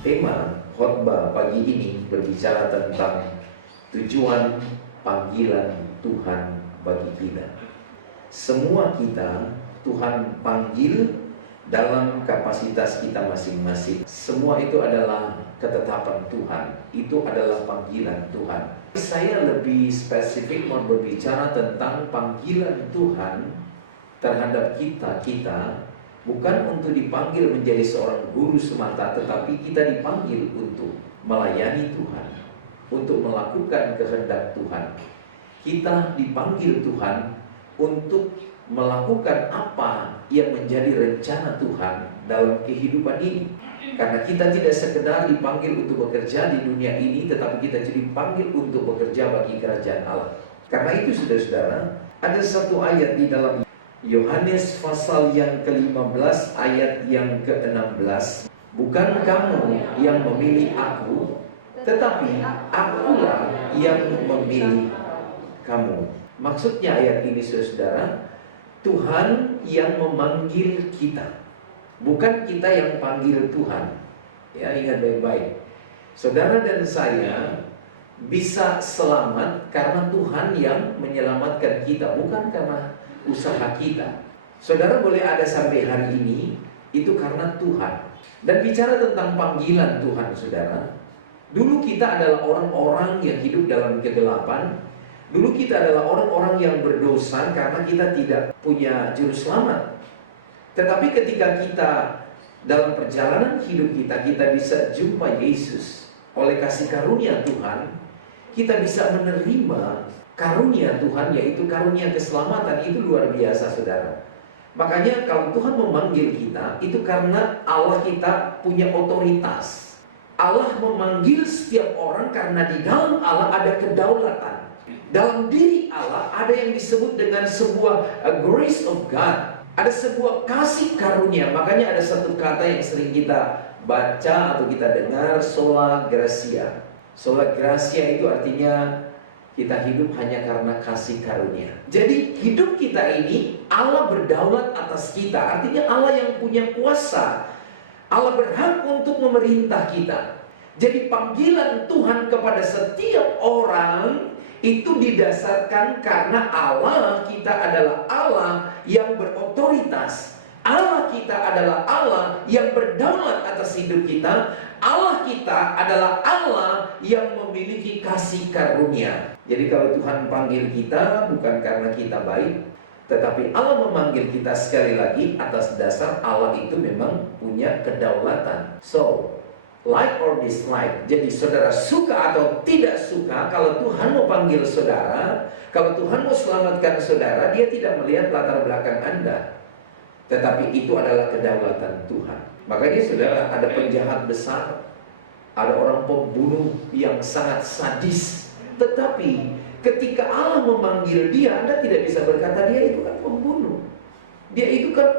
Tema khotbah pagi ini berbicara tentang tujuan panggilan Tuhan bagi kita. Semua kita Tuhan panggil dalam kapasitas kita masing-masing. Semua itu adalah ketetapan Tuhan. Itu adalah panggilan Tuhan. Saya lebih spesifik mau berbicara tentang panggilan Tuhan terhadap kita bukan untuk dipanggil menjadi seorang guru semata, tetapi kita dipanggil untuk melayani Tuhan, untuk melakukan kehendak Tuhan. Kita dipanggil Tuhan untuk melakukan apa yang menjadi rencana Tuhan dalam kehidupan ini. Karena kita tidak sekedar dipanggil untuk bekerja di dunia ini, tetapi kita jadi dipanggil untuk bekerja bagi kerajaan Allah. Karena itu saudara-saudara, ada satu ayat di dalam Yohanes pasal yang ke-15 ayat yang ke-16. Bukan kamu yang memilih aku, tetapi akulah yang memilih kamu. Maksudnya ayat ini saudara, Tuhan yang memanggil kita, bukan kita yang panggil Tuhan. Ya, ingat baik-baik. Saudara dan saya bisa selamat karena Tuhan yang menyelamatkan kita, bukan karena usaha kita. Saudara boleh ada sampai hari ini, itu karena Tuhan. Dan bicara tentang panggilan Tuhan, saudara, dulu kita adalah orang-orang yang hidup dalam kegelapan. Dulu kita adalah orang-orang yang berdosa karena kita tidak punya juru selamat. Tetapi ketika kita dalam perjalanan hidup kita bisa jumpa Yesus. Oleh kasih karunia Tuhan, kita bisa menerima karunia Tuhan, yaitu karunia keselamatan. Itu luar biasa saudara. Makanya kalau Tuhan memanggil kita, itu karena Allah kita punya otoritas. Allah memanggil setiap orang karena di dalam Allah ada kedaulatan. Dalam diri Allah ada yang disebut dengan sebuah grace of God. Ada sebuah kasih karunia. Makanya ada satu kata yang sering kita baca atau kita dengar, sola gratia. Sola gratia itu artinya kita hidup hanya karena kasih karunia. Jadi hidup kita ini Allah berdaulat atas kita. Artinya Allah yang punya kuasa. Allah berhak untuk memerintah kita. Jadi panggilan Tuhan kepada setiap orang itu didasarkan karena Allah kita adalah Allah yang berotoritas. Allah kita adalah Allah yang berdaulat atas hidup kita. Allah kita adalah Allah yang memiliki kasih karunia. Jadi kalau Tuhan panggil kita bukan karena kita baik, tetapi Allah memanggil kita sekali lagi atas dasar Allah itu memang punya kedaulatan. So, like or dislike. Jadi saudara suka atau tidak suka, kalau Tuhan mau panggil saudara, kalau Tuhan mau selamatkan saudara, dia tidak melihat latar belakang Anda. Tetapi itu adalah kedaulatan Tuhan. Makanya saudara, ada penjahat besar, ada orang pembunuh yang sangat sadis. Tetapi ketika Allah memanggil dia, Anda tidak bisa berkata dia itu kan pembunuh, dia itu kan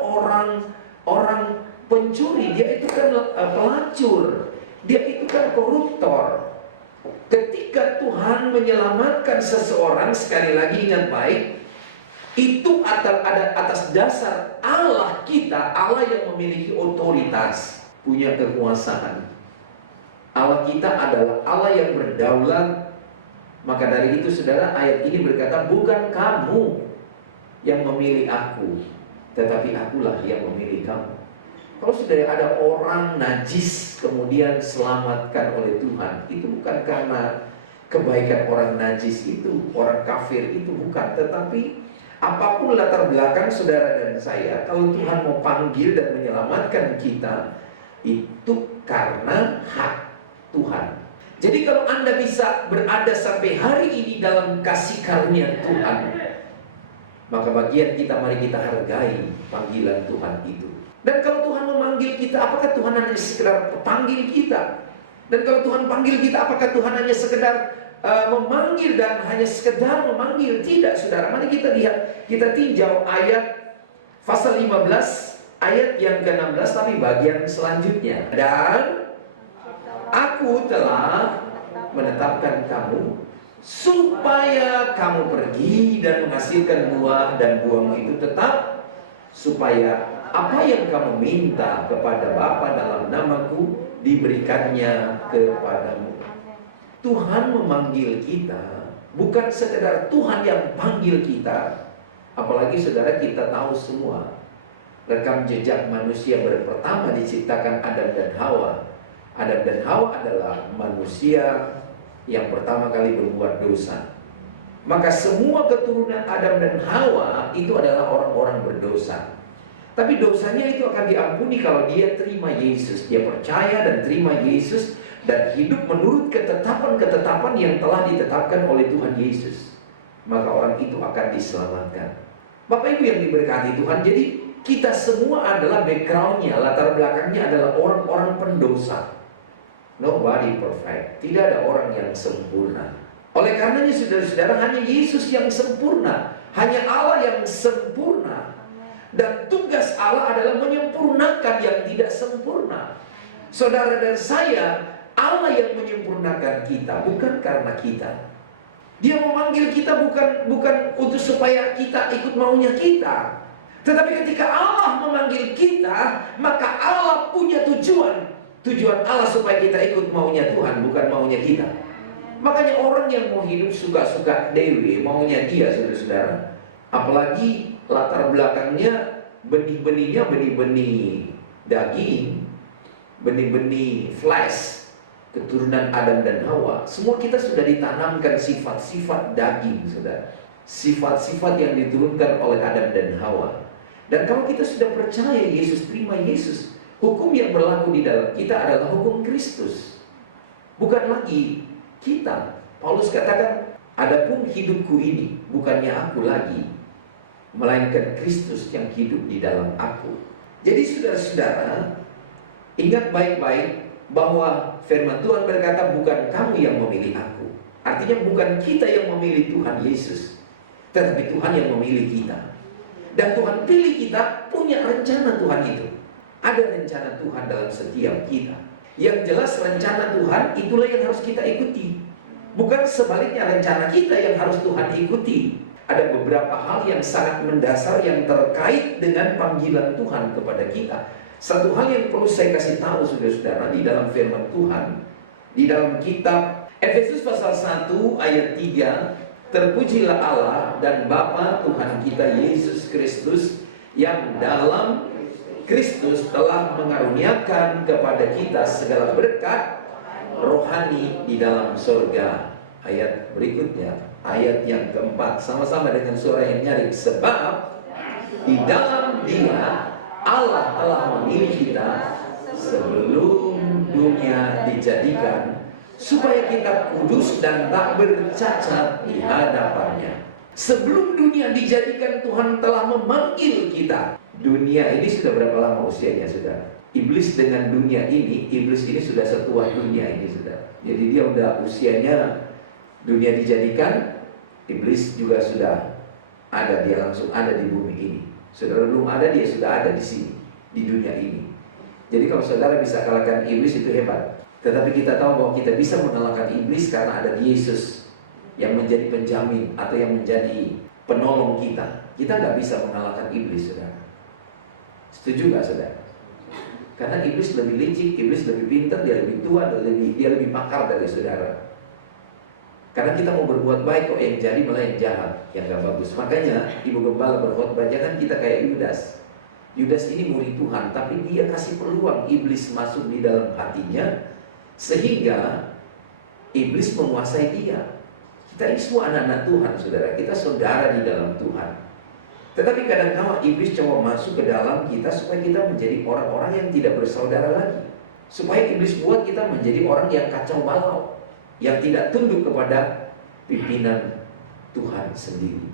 orang pencuri, dia itu kan pelacur, dia itu kan koruptor. Ketika Tuhan menyelamatkan seseorang, sekali lagi ingat baik, itu ada atas dasar Allah kita, Allah yang memiliki otoritas, punya kekuasaan. Allah kita adalah Allah yang berdaulat. Maka dari itu saudara, ayat ini berkata, bukan kamu yang memilih aku, tetapi akulah yang memilih kamu. Kalau sudah ada orang najis kemudian selamatkan oleh Tuhan, itu bukan karena kebaikan orang najis itu, orang kafir itu, bukan. Tetapi apapun latar belakang saudara dan saya, kalau Tuhan mau panggil dan menyelamatkan kita, itu karena hak Tuhan. Jadi kalau Anda bisa berada sampai hari ini dalam kasih karunia Tuhan, maka bagian kita, mari kita hargai panggilan Tuhan itu. Dan kalau Tuhan memanggil kita, apakah Tuhan hanya sekedar panggil kita? Dan kalau Tuhan panggil kita, apakah Tuhan hanya sekedar memanggil dan hanya sekedar memanggil? Tidak saudara, mari kita lihat, kita tinjau ayat pasal 15 ayat yang ke-16, tapi bagian selanjutnya. Dan aku telah menetapkan kamu supaya kamu pergi dan menghasilkan buah, dan buahmu itu tetap, supaya apa yang kamu minta kepada Bapa dalam namaku diberikannya kepadamu. Tuhan memanggil kita bukan sekedar Tuhan yang panggil kita. Apalagi saudara, kita tahu semua rekam jejak manusia pertama diciptakan Adam dan Hawa. Adam dan Hawa adalah manusia yang pertama kali berbuat dosa. Maka semua keturunan Adam dan Hawa itu adalah orang-orang berdosa. Tapi dosanya itu akan diampuni kalau dia terima Yesus. Dia percaya dan terima Yesus dan hidup menurut ketetapan-ketetapan yang telah ditetapkan oleh Tuhan Yesus. Maka orang itu akan diselamatkan. Bapak Ibu yang diberkati Tuhan, jadi kita semua adalah backgroundnya, latar belakangnya adalah orang-orang pendosa. Nobody perfect. Tidak ada orang yang sempurna. Oleh karenanya saudara-saudara, hanya Yesus yang sempurna. Hanya Allah yang sempurna. Dan tugas Allah adalah menyempurnakan yang tidak sempurna. Saudara dan saya, Allah yang menyempurnakan kita, bukan karena kita. Dia memanggil kita bukan untuk supaya kita ikut maunya kita. Tetapi ketika Allah memanggil kita, maka Allah punya tujuan. Tujuan Allah supaya kita ikut maunya Tuhan, bukan maunya kita. Makanya orang yang mau hidup suka-suka dewe, maunya dia, saudara-saudara. Apalagi latar belakangnya benih-benihnya benih-benih daging, benih-benih flesh, keturunan Adam dan Hawa. Semua kita sudah ditanamkan sifat-sifat daging, saudara. Sifat-sifat yang diturunkan oleh Adam dan Hawa. Dan kalau kita sudah percaya Yesus, terima Yesus, hukum yang berlaku di dalam kita adalah hukum Kristus, bukan lagi kita. Paulus katakan, adapun hidupku ini bukannya aku lagi, melainkan Kristus yang hidup di dalam aku. Jadi saudara-saudara, ingat baik-baik bahwa firman Tuhan berkata, bukan kamu yang memilih aku. Artinya bukan kita yang memilih Tuhan Yesus, tetapi Tuhan yang memilih kita. Dan Tuhan pilih kita, punya rencana Tuhan itu. Ada rencana Tuhan dalam setiap kita. Yang jelas rencana Tuhan itulah yang harus kita ikuti. Bukan sebaliknya rencana kita yang harus Tuhan ikuti. Ada beberapa hal yang sangat mendasar yang terkait dengan panggilan Tuhan kepada kita. Satu hal yang perlu saya kasih tahu saudara-saudara di dalam firman Tuhan, di dalam kitab Efesus pasal 1 ayat 3, terpujilah Allah dan Bapa Tuhan kita Yesus Kristus, yang dalam Kristus telah mengaruniakan kepada kita segala berkat rohani di dalam surga. Ayat berikutnya, ayat yang keempat, sama-sama dengan suara yang nyaring. Sebab di dalam Dia Allah telah memilih kita sebelum dunia dijadikan, supaya kita kudus dan tak bercacat di hadapannya. Sebelum dunia dijadikan, Tuhan telah memanggil kita. Dunia ini sudah berapa lama usianya, saudara? Iblis dengan dunia ini, iblis ini sudah setua dunia ini, saudara. Jadi dia udah usianya, dunia dijadikan, iblis juga sudah ada, dia langsung ada di bumi ini. Saudara belum ada, dia sudah ada di sini, di dunia ini. Jadi kalau saudara bisa kalahkan iblis, itu hebat. Tetapi kita tahu bahwa kita bisa mengalahkan iblis karena ada Yesus yang menjadi penjamin atau yang menjadi penolong kita. Kita nggak bisa mengalahkan iblis, saudara. Setuju nggak, saudara? Karena iblis lebih licik, iblis lebih pintar, dia lebih tua, dia lebih pakar dari saudara. Karena kita mau berbuat baik kok yang jadi malah yang jahat, yang nggak bagus. Makanya ibu gembala berkhotbah, jangan kita kayak Yudas. Yudas ini murid Tuhan, tapi dia kasih peluang iblis masuk di dalam hatinya, sehingga iblis menguasai dia. Kita ini semua anak-anak Tuhan, saudara. Kita saudara di dalam Tuhan. Tetapi kadang-kala iblis coba masuk ke dalam kita supaya kita menjadi orang-orang yang tidak bersaudara lagi. Supaya iblis buat kita menjadi orang yang kacau balau, yang tidak tunduk kepada pimpinan Tuhan sendiri.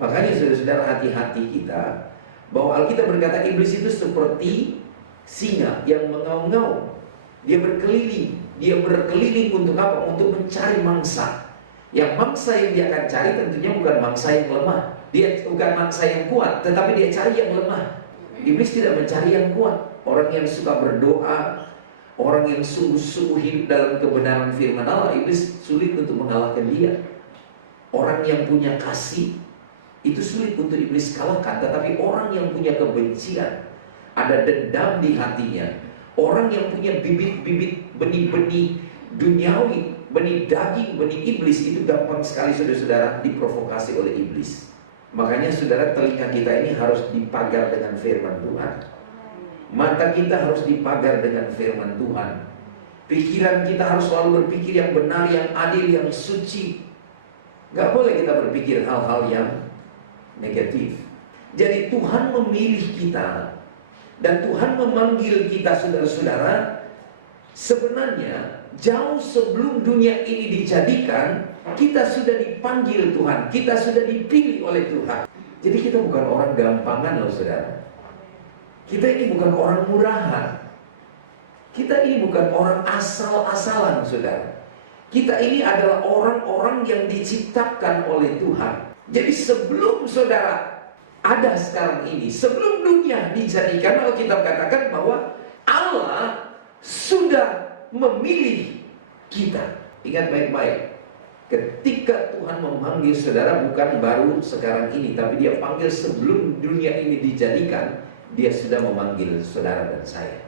Makanya saudara-saudara, hati-hati kita, bahwa Alkitab berkata iblis itu seperti singa yang mengaum-ngaum. Dia berkeliling untuk apa? Untuk mencari mangsa. Yang mangsa yang dia akan cari tentunya bukan mangsa yang lemah. Dia bukan mangsa yang kuat, tetapi dia cari yang lemah. Iblis tidak mencari yang kuat. Orang yang suka berdoa, orang yang sungguh-sungguh hidup dalam kebenaran firman Allah, iblis sulit untuk mengalahkan dia. Orang yang punya kasih, itu sulit untuk iblis kalahkan. Tetapi orang yang punya kebencian, ada dendam di hatinya, Orang yang punya bibit-bibit benih-benih duniawi, benih daging, benih iblis, itu gampang sekali saudara-saudara diprovokasi oleh iblis. Makanya saudara, telinga kita ini harus dipagar dengan firman Tuhan. Mata kita harus dipagar dengan firman Tuhan. Pikiran kita harus selalu berpikir yang benar, yang adil, yang suci. Gak boleh kita berpikir hal-hal yang negatif. Jadi Tuhan memilih kita, dan Tuhan memanggil kita saudara-saudara. Sebenarnya jauh sebelum dunia ini dijadikan, kita sudah dipanggil Tuhan, kita sudah dipilih oleh Tuhan. Jadi kita bukan orang gampangan loh saudara. Kita ini bukan orang murahan. Kita ini bukan orang asal-asalan saudara. Kita ini adalah orang-orang yang diciptakan oleh Tuhan. Jadi sebelum saudara ada sekarang ini, sebelum dunia dijadikan, Alkitab katakan bahwa Allah sudah memilih kita. Ingat baik-baik, ketika Tuhan memanggil saudara bukan baru sekarang ini, tapi Dia panggil sebelum dunia ini dijadikan. Dia sudah memanggil saudara dan saya.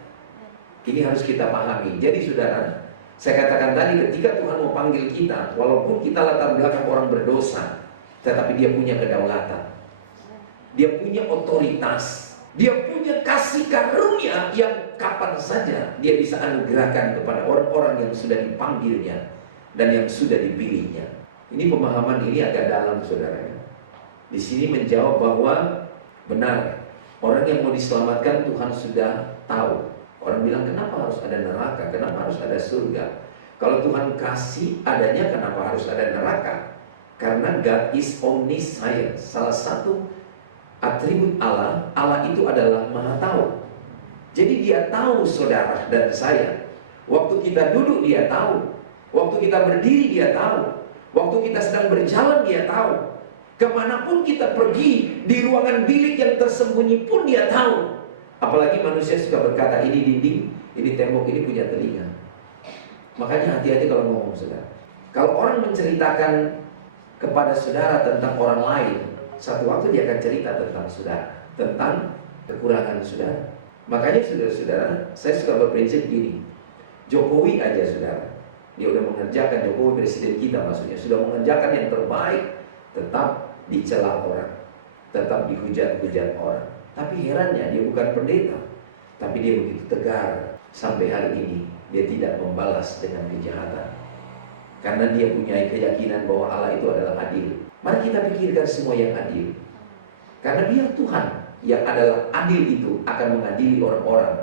Ini harus kita pahami. Jadi saudara, saya katakan tadi, ketika Tuhan mau panggil kita, walaupun kita latar belakang orang berdosa, tetapi Dia punya kedaulatan, Dia punya otoritas, Dia punya kasih karunia yang kapan saja Dia bisa anugerahkan kepada orang-orang yang sudah dipanggilnya dan yang sudah dipilihnya. Ini pemahaman ini agak dalam saudara. Di sini menjawab bahwa benar, orang yang mau diselamatkan Tuhan sudah tahu. Orang bilang, kenapa harus ada neraka? Kenapa harus ada surga? Kalau Tuhan kasih adanya, kenapa harus ada neraka? Karena God is omniscient. Salah satu atribut Allah, Allah itu adalah maha tahu. Jadi Dia tahu saudara dan saya. Waktu kita duduk Dia tahu. Waktu kita berdiri Dia tahu. Waktu kita sedang berjalan Dia tahu. Kemanapun kita pergi, di ruangan bilik yang tersembunyi pun Dia tahu. Apalagi manusia suka berkata, ini dinding, ini tembok, ini punya telinga. Makanya hati-hati kalau ngomong saudara. Kalau orang menceritakan kepada saudara tentang orang lain, satu waktu dia akan cerita tentang saudara, tentang kekurangan saudara. Makanya saudara-saudara, saya suka berprinsip gini. Jokowi aja saudara, dia udah mengerjakan, Jokowi presiden kita maksudnya, sudah mengerjakan yang terbaik, tetap dicela orang, tetap dihujat-hujat orang. Tapi herannya dia bukan pendeta, tapi dia begitu tegar sampai hari ini. Dia tidak membalas dengan kejahatan, karena dia punya keyakinan bahwa Allah itu adalah adil. Mari kita pikirkan semua yang adil, karena Dia Tuhan yang adalah adil itu akan mengadili orang-orang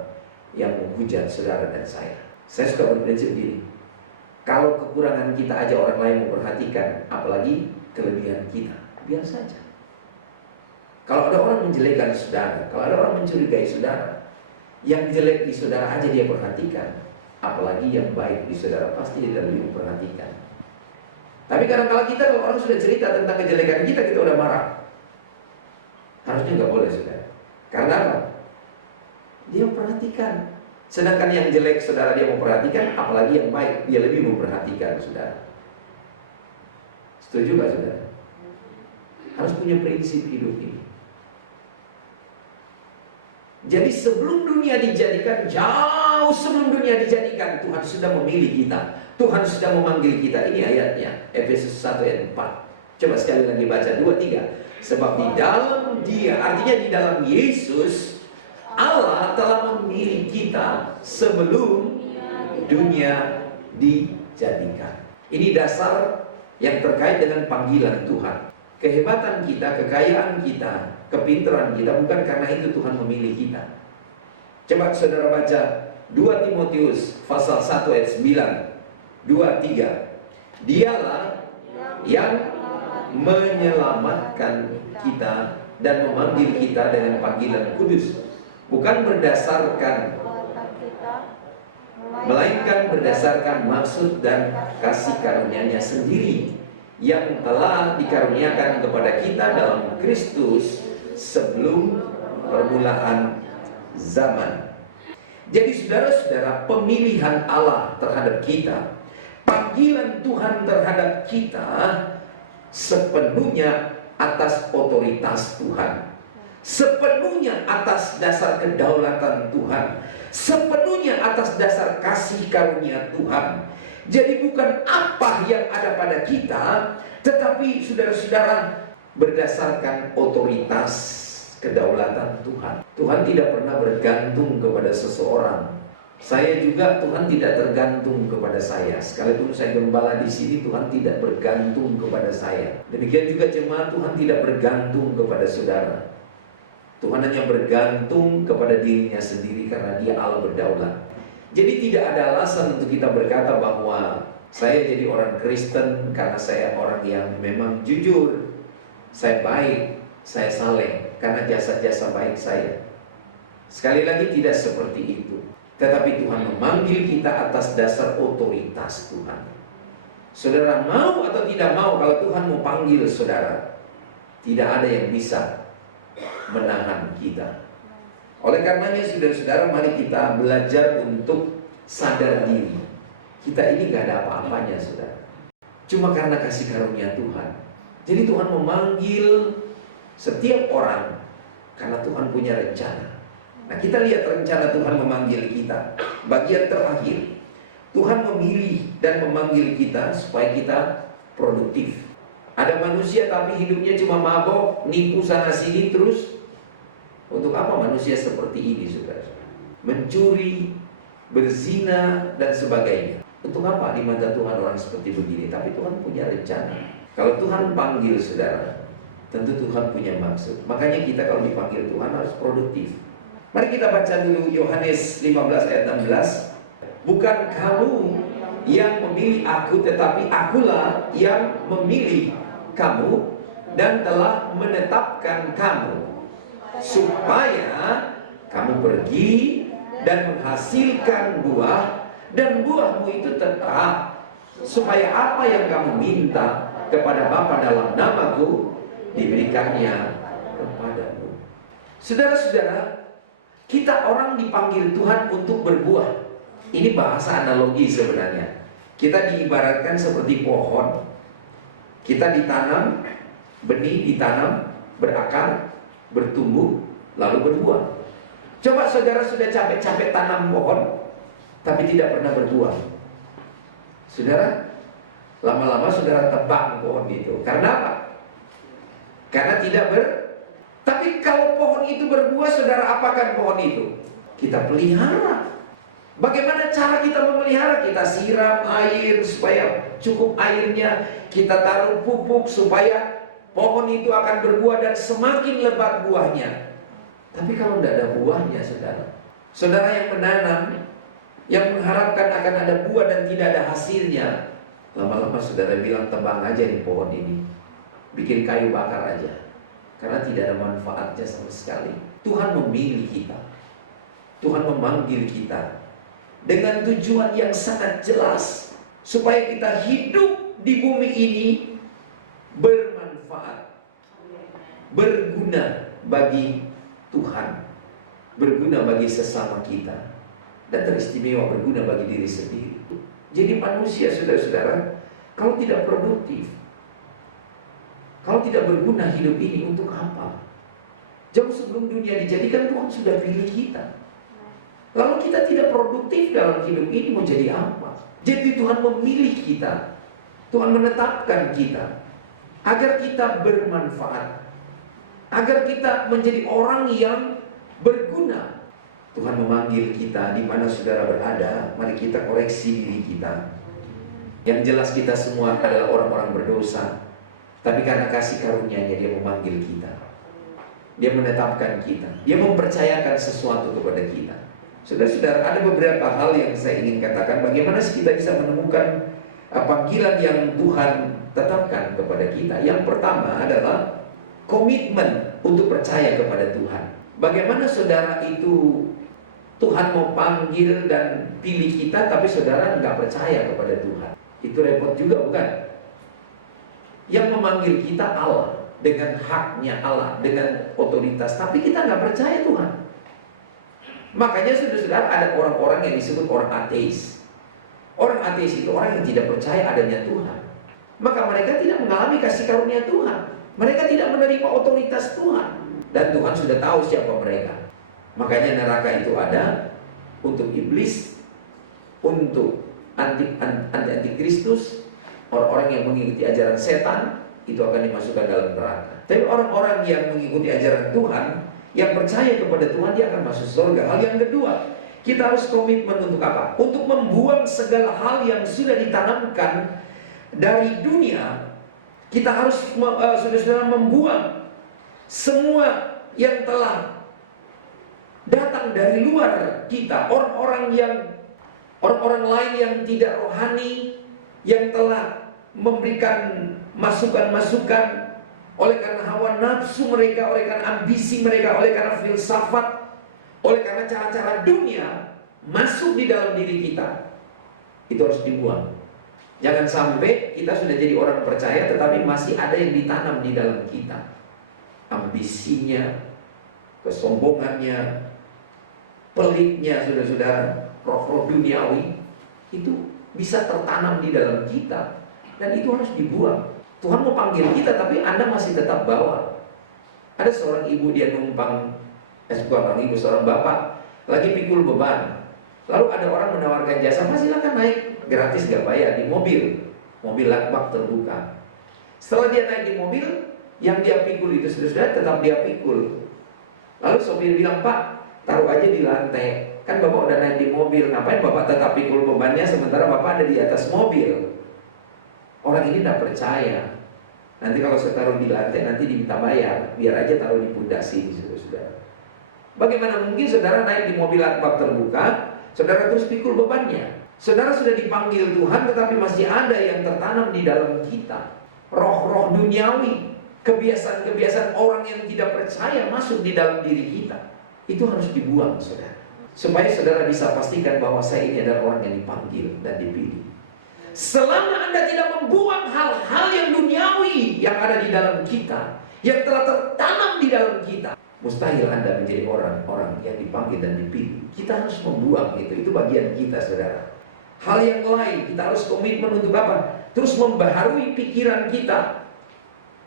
yang menghujat saudara dan saya. Saya suka berprinsip gini, kalau kekurangan kita aja orang lain memperhatikan, apalagi kelebihan kita, biar saja. Kalau ada orang menjelekkan saudara, kalau ada orang mencurigai saudara, yang jelek di saudara aja dia perhatikan, apalagi yang baik di saudara pasti dia lebih memperhatikan. Tapi kadang-kadang kita, kalau orang sudah cerita tentang kejelekan kita, kita udah marah. Harusnya nggak boleh saudara. Karena apa? Dia memperhatikan. Sedangkan yang jelek saudara dia memperhatikan, apalagi yang baik dia lebih memperhatikan saudara. Setuju nggak saudara? Harus punya prinsip hidup ini. Jadi sebelum dunia dijadikan, jauh sebelum dunia dijadikan, Tuhan sudah memilih kita. Tuhan sudah memanggil kita. Ini ayatnya, Efesus 1 ayat 4. Coba sekali lagi baca 2-3. Sebab di dalam Dia, artinya di dalam Yesus, Allah telah memilih kita sebelum dunia dijadikan. Ini dasar yang terkait dengan panggilan Tuhan. Kehebatan kita, kekayaan kita, kepintaran kita bukan karena itu Tuhan memilih kita. Coba saudara baca 2 Timotius pasal 1 ayat 9, 2-3. Dialah yang menyelamatkan kita dan memanggil kita dengan panggilan kudus, bukan berdasarkan, melainkan berdasarkan maksud dan kasih karunia-Nya sendiri yang telah dikaruniakan kepada kita dalam Kristus sebelum permulaan zaman. Jadi saudara-saudara, pemilihan Allah terhadap kita, panggilan Tuhan terhadap kita sepenuhnya atas otoritas Tuhan, sepenuhnya atas dasar kedaulatan Tuhan, sepenuhnya atas dasar kasih karunia Tuhan. Jadi bukan apa yang ada pada kita, tetapi saudara-saudara, berdasarkan otoritas kedaulatan Tuhan. Tuhan tidak pernah bergantung kepada seseorang. Saya juga, Tuhan tidak tergantung kepada saya. Sekalipun saya gembala di sini, Tuhan tidak bergantung kepada saya. Demikian juga jemaat, Tuhan tidak bergantung kepada saudara. Tuhan hanya bergantung kepada dirinya sendiri karena Dia Allah berdaulat. Jadi tidak ada alasan untuk kita berkata bahwa saya jadi orang Kristen karena saya orang yang memang jujur, saya baik, saya saleh karena jasa-jasa baik saya. Sekali lagi tidak seperti itu. Tetapi Tuhan memanggil kita atas dasar otoritas Tuhan. Saudara mau atau tidak mau, kalau Tuhan mau panggil saudara, tidak ada yang bisa menahan kita. Oleh karenanya saudara-saudara, mari kita belajar untuk sadar diri. Kita ini gak ada apa-apanya saudara, cuma karena kasih karunia Tuhan. Jadi Tuhan memanggil setiap orang karena Tuhan punya rencana. Nah, kita lihat rencana Tuhan memanggil kita. Bagian terakhir, Tuhan memilih dan memanggil kita supaya kita produktif. Ada manusia tapi hidupnya cuma mabok, nipu sana sini terus. Untuk apa manusia seperti ini, saudara? Mencuri, berzina, dan sebagainya. Untuk apa di mata Tuhan orang seperti begini? Tapi Tuhan punya rencana. Kalau Tuhan panggil saudara, tentu Tuhan punya maksud. Makanya kita kalau dipanggil Tuhan harus produktif. Mari kita baca dulu Yohanes 15 ayat 16. Bukan kamu yang memilih aku, tetapi akulah yang memilih kamu dan telah menetapkan kamu, supaya kamu pergi dan menghasilkan buah, dan buahmu itu tetap, supaya apa yang kamu minta kepada Bapa dalam namaku diberikannya kepadamu. Saudara-saudara, kita orang dipanggil Tuhan untuk berbuah. Ini bahasa analogi sebenarnya. Kita diibaratkan seperti pohon. Kita ditanam, benih ditanam, berakar, bertumbuh, lalu berbuah. Coba saudara sudah capek-capek tanam pohon, tapi tidak pernah berbuah. Saudara, lama-lama saudara tebang pohon itu. Karena apa? Karena tidak Tapi kalau pohon itu berbuah, saudara apakan pohon itu? Kita pelihara. Bagaimana cara kita memelihara? Kita siram air supaya cukup airnya. Kita taruh pupuk supaya pohon itu akan berbuah dan semakin lebat buahnya. Tapi kalau tidak ada buahnya, saudara yang menanam, yang mengharapkan akan ada buah dan tidak ada hasilnya, lama-lama saudara bilang tebang aja nih pohon ini, bikin kayu bakar aja. Karena tidak ada manfaatnya sama sekali. Tuhan memilih kita, Tuhan memanggil kita dengan tujuan yang sangat jelas, supaya kita hidup di bumi ini bermanfaat, berguna bagi Tuhan, berguna bagi sesama kita, dan teristimewa berguna bagi diri sendiri. Jadi manusia, saudara-saudara, kalau tidak produktif, kalau tidak berguna hidup ini, untuk apa? Jauh sebelum dunia dijadikan, Tuhan sudah pilih kita. Lalu kita tidak produktif dalam hidup ini, mau jadi apa? Jadi Tuhan memilih kita, Tuhan menetapkan kita agar kita bermanfaat, agar kita menjadi orang yang berguna. Tuhan memanggil kita di mana saudara berada. Mari kita koreksi diri kita. Yang jelas kita semua adalah orang-orang berdosa, tapi karena kasih karunia-Nya Dia memanggil kita. Dia menetapkan kita. Dia mempercayakan sesuatu kepada kita. Saudara-saudara, ada beberapa hal yang saya ingin katakan. Bagaimana sih kita bisa menemukan panggilan yang Tuhan tetapkan kepada kita? Yang pertama adalah komitmen untuk percaya kepada Tuhan. Bagaimana saudara itu Tuhan mau panggil dan pilih kita, tapi saudara nggak percaya kepada Tuhan? Itu repot juga, bukan? Yang memanggil kita Allah, dengan haknya Allah, dengan otoritas, tapi kita nggak percaya Tuhan. Makanya saudara-saudara, ada orang-orang yang disebut orang ateis. Orang ateis itu orang yang tidak percaya adanya Tuhan. Maka mereka tidak mengalami kasih karunia Tuhan. Mereka tidak menerima otoritas Tuhan. Dan Tuhan sudah tahu siapa mereka. Makanya neraka itu ada untuk iblis, untuk anti-kristus, orang-orang yang mengikuti ajaran setan, itu akan dimasukkan dalam neraka. Tapi orang-orang yang mengikuti ajaran Tuhan, yang percaya kepada Tuhan, dia akan masuk surga. Hal yang kedua, kita harus komitmen untuk apa? Untuk membuang segala hal yang sudah ditanamkan dari dunia. Kita harus saudara-saudara membuang semua yang telah datang dari luar kita. Orang-orang lain yang tidak rohani, yang telah memberikan masukan-masukan oleh karena hawa nafsu mereka, oleh karena ambisi mereka, oleh karena filsafat, oleh karena cara-cara dunia masuk di dalam diri kita. Itu harus dibuang. Jangan sampai kita sudah jadi orang percaya tetapi masih ada yang ditanam di dalam kita. Ambisinya, kesombongannya, pelitnya, saudara-saudara, roh-roh duniawi itu bisa tertanam di dalam kita, dan itu harus dibuang. Tuhan mau panggil kita tapi Anda masih tetap bawa. Ada seorang ibu, dia numpang, seorang bapak lagi pikul beban. Lalu ada orang menawarkan jasa, silakan naik gratis, gak bayar, di mobil bak terbuka. Setelah dia naik di mobil, yang dia pikul itu sudah tetap dia pikul. Lalu sopir bilang, Pak, taruh aja di lantai. Kan bapak udah naik di mobil, ngapain bapak tetap pikul bebannya sementara bapak ada di atas mobil? Orang ini tidak percaya. Nanti kalau saya taruh di lantai nanti diminta bayar, biar aja taruh di pundak sini, saudara. Bagaimana mungkin saudara naik di mobil bak terbuka, saudara terus pikul bebannya? Saudara sudah dipanggil Tuhan tetapi masih ada yang tertanam di dalam kita. Roh-roh duniawi, kebiasaan-kebiasaan orang yang tidak percaya masuk di dalam diri kita. Itu harus dibuang, saudara. Supaya saudara bisa pastikan bahwa saya ini adalah orang yang dipanggil dan dipilih. Selama Anda tidak membuang hal-hal yang duniawi yang ada di dalam kita, yang telah tertanam di dalam kita, mustahil Anda menjadi orang-orang yang dipanggil dan dipilih. Kita harus membuang itu bagian kita, saudara. Hal yang lain, kita harus komitmen untuk apa? Terus membaharui pikiran kita,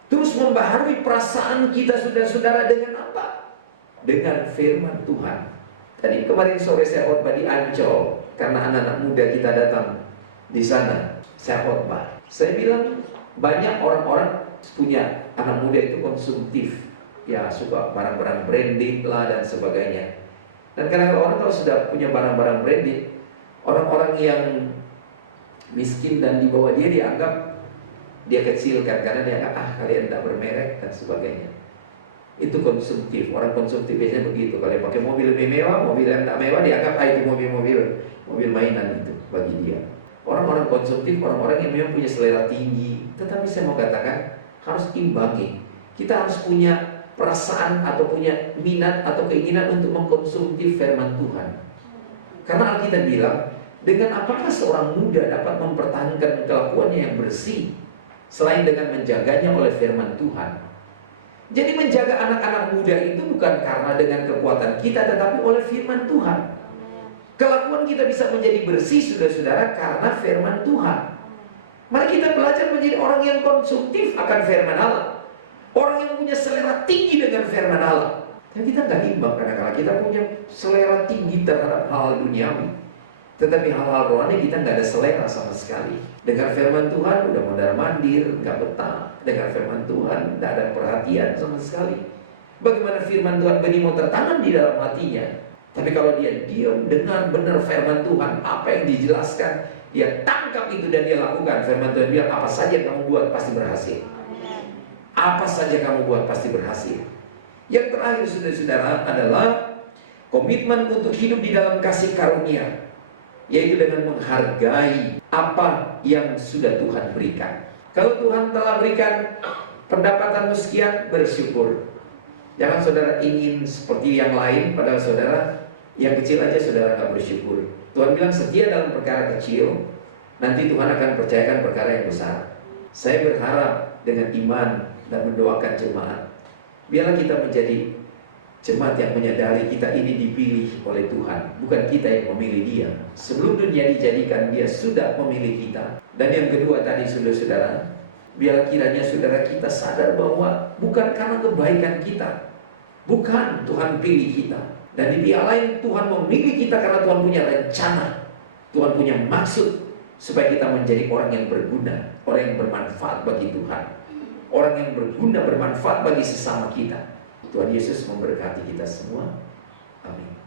terus membaharui perasaan kita, saudara-saudara, dengan apa? Dengan firman Tuhan. Tadi kemarin sore saya khotbah di Ancol, karena anak-anak muda kita datang di sana, saya khotbah. Saya bilang banyak orang-orang punya anak muda itu konsumtif, ya suka barang-barang branded lah dan sebagainya. Dan kadang orang kalau sudah punya barang-barang branded, orang-orang yang miskin dan di bawah dia dianggap dia kecilkan karena dia anggap kalian tidak bermerek dan sebagainya. Itu konsumtif. Orang konsumtif biasanya begitu. Kalau dia pakai mobil lebih mewah, mobil yang tak mewah dianggap itu mobil mainan itu bagi dia. Orang-orang konsumtif, orang-orang yang memang punya selera tinggi. Tetapi saya mau katakan harus imbangi. Kita harus punya perasaan atau punya minat atau keinginan untuk mengkonsumsi firman Tuhan. Karena Alkitab bilang, dengan apakah seorang muda dapat mempertahankan kelakuannya yang bersih selain dengan menjaganya oleh firman Tuhan. Jadi menjaga anak-anak muda itu bukan karena dengan kekuatan kita, tetapi oleh firman Tuhan. Kelakuan kita bisa menjadi bersih, saudara-saudara, karena firman Tuhan. Mari kita belajar menjadi orang yang konsumtif akan firman Allah, orang yang punya selera tinggi dengan firman Allah. Dan kita nggak imbang kadang-kadang kita punya selera tinggi terhadap hal duniawi, tetapi hal-hal rohani kita nggak ada selera sama sekali. Dengan firman Tuhan udah mondar-mandir, nggak betah. Dengan firman Tuhan nggak ada perhatian sama sekali. Bagaimana firman Tuhan benih mau tertanam di dalam hatinya? Tapi kalau dia diam dengar benar firman Tuhan, apa yang dijelaskan, dia tangkap itu dan dia lakukan. Firman Tuhan bilang, apa saja kamu buat pasti berhasil. Apa saja kamu buat pasti berhasil. Yang terakhir, saudara-saudara, adalah komitmen untuk hidup di dalam kasih karunia, yaitu dengan menghargai apa yang sudah Tuhan berikan. Kalau Tuhan telah berikan pendapatan sekian, bersyukur. Jangan saudara ingin seperti yang lain, padahal saudara yang kecil aja saudara gak bersyukur. Tuhan bilang setia dalam perkara kecil, nanti Tuhan akan percayakan perkara yang besar. Saya berharap dengan iman dan mendoakan jemaat, biarlah kita menjadi jemaat yang menyadari kita ini dipilih oleh Tuhan, bukan kita yang memilih dia. Sebelum dunia dijadikan, dia sudah memilih kita. Dan yang kedua tadi, saudara-saudara, biarlah kiranya saudara kita sadar bahwa bukan karena kebaikan kita, Bukan Tuhan pilih kita. Dan di pihak lain Tuhan memilih kita karena Tuhan punya rencana. Tuhan punya maksud supaya kita menjadi orang yang berguna, orang yang bermanfaat bagi Tuhan, orang yang berguna bermanfaat bagi sesama kita. Tuhan Yesus memberkati kita semua. Amin.